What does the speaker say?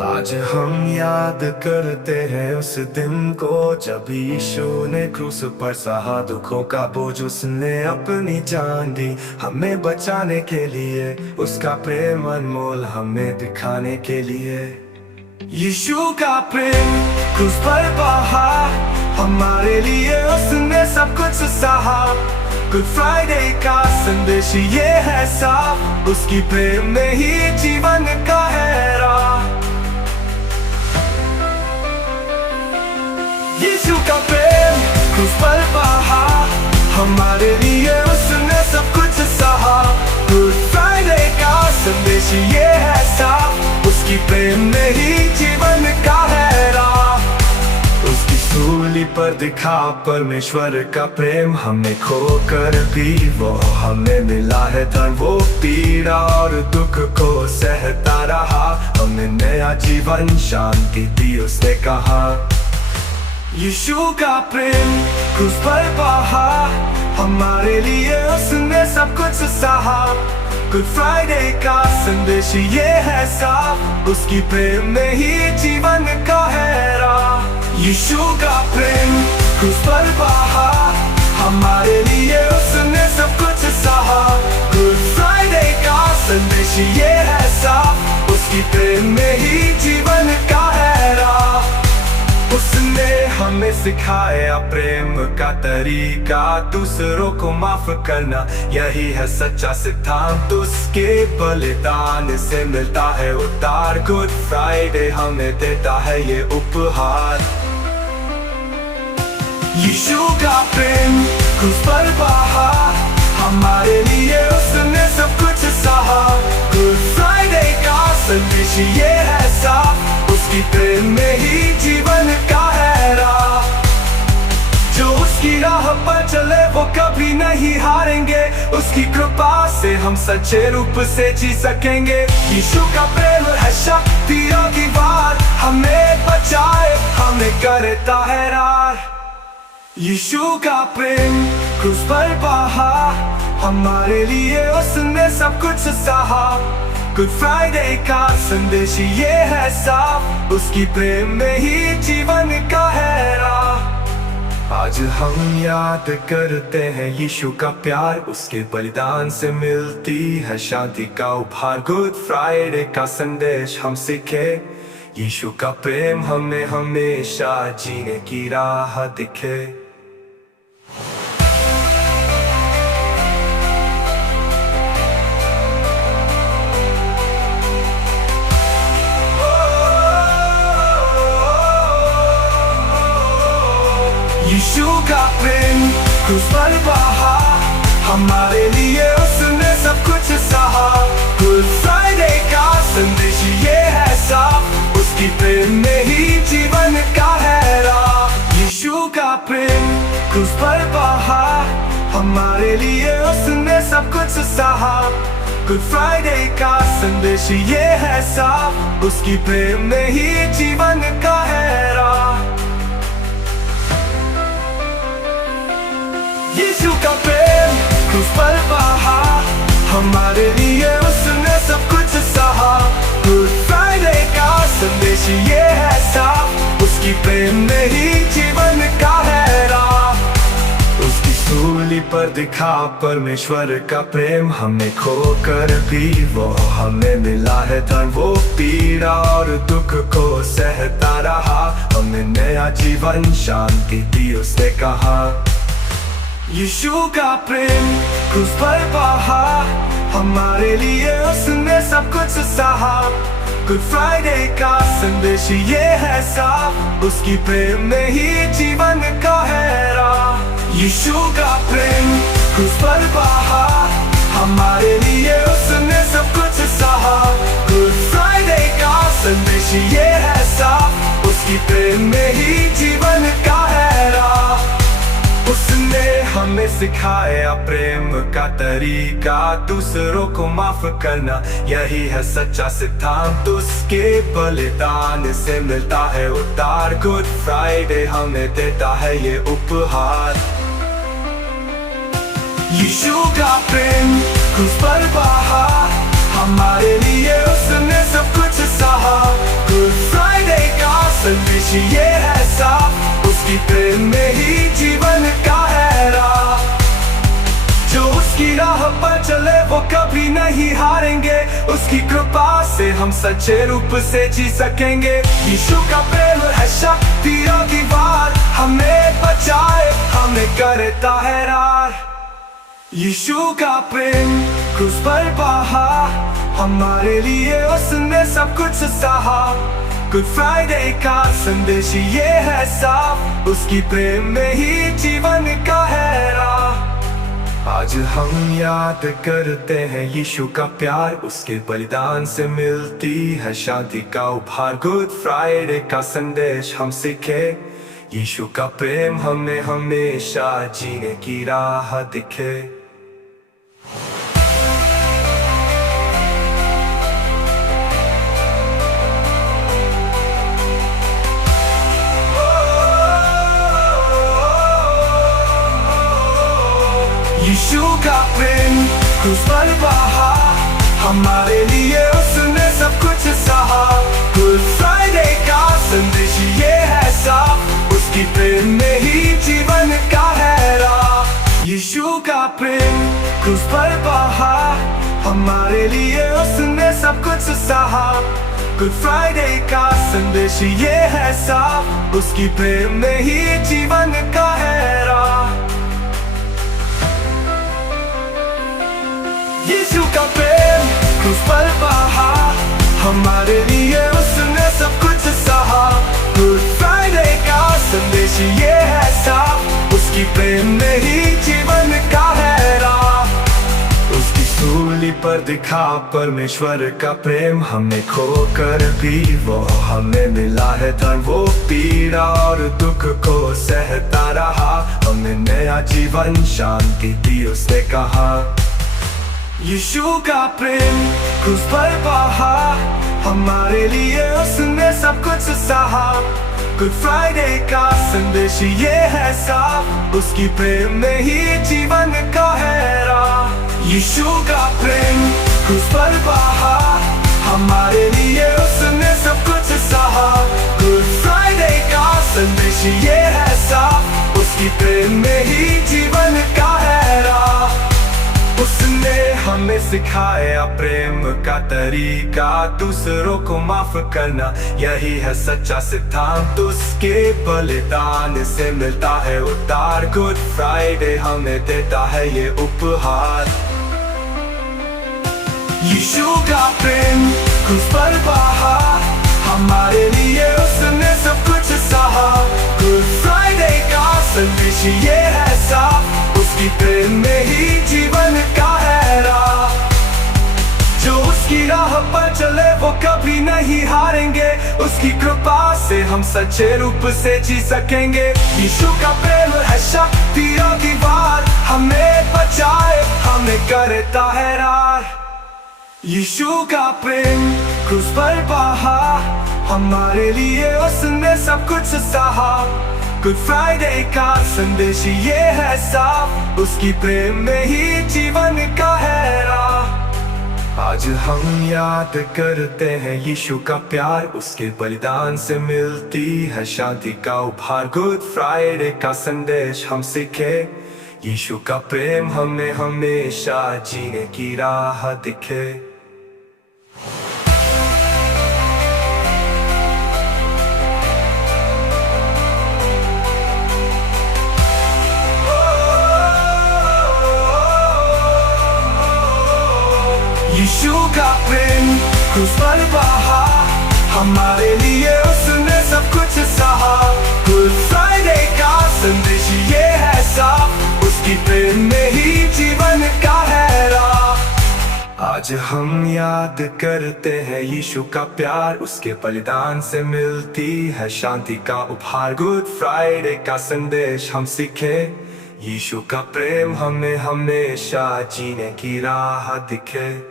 आज हम याद करते हैं उस दिन को जब यीशु ने क्रूस पर सहा दुखों का बोझ। उसने अपनी जान दी हमें बचाने के लिए, उसका प्रेम अनमोल हमें दिखाने के लिए। यीशु का प्रेम क्रूस पर बहा, हमारे लिए उसने सब कुछ सहा। गुड फ्राइडे का संदेश ये है साफ, उसकी प्रेम में ही जीवन का है राह। यीशु का प्रेम क्रूस पर बहा, हमारे लिए उसने सब कुछ सहा। गुड फ्राइडे का संदेश ये है साफ, उसकी प्रेम में ही जीवन का है राह। उसकी सूली पर दिखा परमेश्वर का प्रेम, हमें खोकर भी वो हमें मिला है धन। वो पीड़ा और दुख को सहता रहा, हमें नया जीवन शांति दी उसने कहा। यीशु का प्रेम क्रूस पर बहा, हमारे लिए उसने सब कुछ सहा। गुड फ्राइडे का संदेश ये है साफ, उसकी प्रेम में ही जीवन का है राह। यीशु का प्रेम क्रूस पर बहा, हमारे लिए उसने सब कुछ सहा। गुड फ्राइडे का संदेश ये है साफ, उसकी प्रेम में ही जीवन का है राह। उसने हमें सिखाया प्रेम का तरीका, दूसरों को माफ करना यही है सच्चा सिद्धांत। उसके बलिदान से मिलता है उद्धार, गुड फ्राइडे हमें देता है ये उपहार। यीशु का प्रेम क्रूस पर बहा, हमारे लिए उसने सब कुछ सहा। गुड फ्राइडे का संदेश ये है साफ, उसकी प्रेम में ही जीवन का है राह। जो उसकी राह पर चले वो कभी नहीं हारेंगे, उसकी कृपा से हम सच्चे रूप से जी सकेंगे। यीशु का प्रेम है शक्ति और दीवार, हमें बचाए हमें करता है राह। यीशु का प्रेम क्रूस पर बहा, हमारे लिए उसने सब कुछ सहा। गुड फ्राइडे का संदेश ये है साफ, उसकी प्रेम में ही जीवन का है राह। आज हम याद करते हैं यीशु का प्यार, उसके बलिदान से मिलती है शांति का उपहार। गुड फ्राइडे का संदेश हम सीखे, यीशु का प्रेम हमें हमेशा जीने की राह दिखे। यीशु का प्रेम क्रूस पर बहा, हमारे लिए उसने सब कुछ सहा। गुड फ्राइडे का संदेश ये है साफ, उसकी प्रेम में ही जीवन का है राह। यीशु का प्रेम क्रूस पर बहा, हमारे लिए उसने सब कुछ सहा। गुड फ्राइडे का संदेश ये है साफ, उसकी प्रेम में ही जीवन का है राह। यीशु का प्रेम क्रूस पर बहा, हमारे लिए उसने सब कुछ सहा। गुड फ्राइडे का संदेश ये है साफ, उसकी प्रेम में ही जीवन का है राह। उसकी सूली पर दिखा परमेश्वर का प्रेम, हमें खोकर भी वो हमें मिला है धन। वो पीड़ा और दुख को सहता रहा, हमें नया जीवन शांति दी उसने कहा। यीशु का प्रेम क्रूस पर बहा, हमारे लिए उसने सब कुछ सहा। गुड फ्राइडे का संदेश ये है साफ, उसकी प्रेम में ही जीवन का है राह। यीशु का प्रेम क्रूस पर बहा, हमारे लिए उसने सब कुछ सहा। गुड फ्राइडे का संदेश ये है साफ, उसकी प्रेम में ही जीवन का है राह। उसने हमें सिखाया प्रेम का तरीका, दूसरों को माफ करना यही है सच्चा सिद्धांत। उसके बलिदान से मिलता है उद्धार, गुड फ्राइडे हमें देता है ये उपहार। यीशु का प्रेम क्रूस पर बहा, हमारे लिए उसने सब कुछ सहा। गुड संदेश ये है साफ, उसकी प्रेम में ही जीवन का है राह। जो उसकी राह पर चले वो कभी नहीं हारेंगे, उसकी कृपा से हम सच्चे रूप से जी सकेंगे। यीशु का प्रेम है शक्ति और दीवार, हमें बचाए हमें करता है रार। यीशु का प्रेम क्रूस पर बहा, हमारे लिए उसने सब कुछ सहा। गुड फ्राइडे का संदेश ये है साफ, उसकी प्रेम में ही जीवन का है राह। आज हम याद करते हैं यीशु का प्यार, उसके बलिदान से मिलती है शांति का उपहार। गुड फ्राइडे का संदेश हम सीखे, यीशु का प्रेम हमें हमेशा जीने की राह दिखे। यीशु का प्रेम क्रूस पर बहा, हमारे लिए उसने सब कुछ सहा। गुड फ्राइडे का संदेश ये है साफ, उसकी प्रेम में ही जीवन का है राह। यीशु का प्रेम क्रूस पर बहा, हमारे लिए उसने सब कुछ सहा। गुड फ्राइडे का संदेश ये है साफ, उसकी प्रेम में ही जीवन का है राह। यीशु का प्रेम क्रूस पर बहा, हमारे लिए उसने सब कुछ सहा। गुड फ्राइडे का संदेश ये है साफ, उसकी प्रेम में ही जीवन का है राह। उसकी सूली पर दिखा परमेश्वर का प्रेम, हमें खोकर भी वो हमें मिला है धन। वो पीड़ा और दुख को सहता रहा, हमें नया जीवन शांति दी उसने कहा। यीशु का प्रेम क्रूस पर बहा, हमारे लिए उसने सब कुछ सहा। गुड फ्राइडे का संदेश ये है साफ, उसकी प्रेम में ही जीवन का है राह। यीशु का प्रेम क्रूस पर बहा, हमारे लिए उसने सब कुछ सहा। गुड फ्राइडे का संदेश ये है साफ, उसकी प्रेम में ही जीवन का है राह। उसने हमें सिखाया प्रेम का तरीका, दूसरों को माफ करना यही है सच्चा सिद्धांत। उसके बलिदान से मिलता है उद्धार, गुड फ्राइडे हमें देता है ये उपहार। यीशु का प्रेम क्रूस पर बहा, हमारे लिए उसने सब कुछ सहा। गुड फ्राइडे का संदेश ये है साफ, उसकी प्रेम में ही जीवन का है राह। जो उसकी राह पर चले वो कभी नहीं हारेंगे, उसकी कृपा से हम सच्चे रूप से जी सकेंगे। यीशु का प्रेम है शक्ति और दीवार, हमें बचाए हमें करता है रार। यीशु का प्रेम क्रूस पर बहा, हमारे लिए उसने सब कुछ सहा। गुड फ्राइडे का संदेश ये है साफ, उसकी प्रेम में ही जीवन का है राह। आज हम याद करते हैं यीशु का प्यार, उसके बलिदान से मिलती है शांति का उपहार। गुड फ्राइडे का संदेश हम सीखे, यीशु का प्रेम हमें हमेशा जीने की राह दिखे। यीशु का प्रेम क्रूस पर बहा, हमारे लिए उसने सब कुछ सहा। गुड फ्राइडे का संदेश ये है साफ, उसकी प्रेम में ही जीवन का है राह। आज हम याद करते हैं यीशु का प्यार, उसके बलिदान से मिलती है शांति का उपहार। गुड फ्राइडे का संदेश हम सीखे, यीशु का प्रेम हमें हमेशा जीने की राह दिखे।